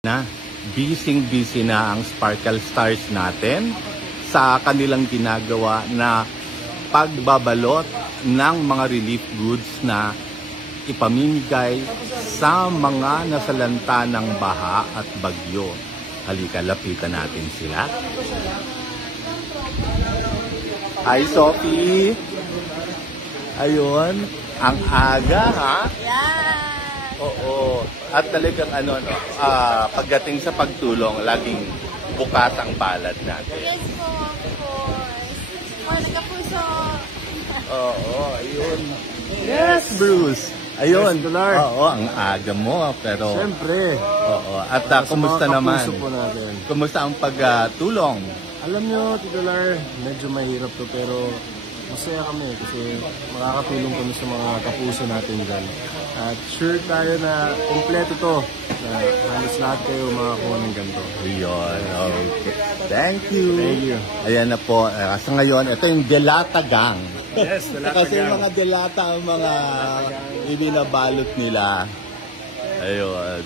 Na busy na ang Sparkle Stars natin sa kanilang ginagawa na pagbabalot ng mga relief goods na ipamimigay sa mga nasalanta ng baha at bagyo. Halika, lapitan natin sila. Hi, Sophie! Ayun, ang aga, ha? Yeah! Oo. At talagang pagdating sa pagtulong, laging bukas ang palad natin. Yes po, of course. Mahalaga puso. Oo, ayun. Yes, Bruce! Ayun. Yes, oo, ang aga mo, pero... Siyempre. Oo. At kumusta naman? Po natin. Kumusta ang pagtulong? Alam nyo, Titular, medyo mahirap to pero masaya kami kasi makakatulong kami sa mga kapuso natin dyan. At sure tayo na kompleto to, na halos lahat kayo makakuha ng ganito. Ayun, okay. Thank you. Thank you. Ayan na po. Sa ngayon, ito yung Delata Gang. Yes, Delata Kasi Gang. mga delata ang mga ibinabalot nila. Ayun.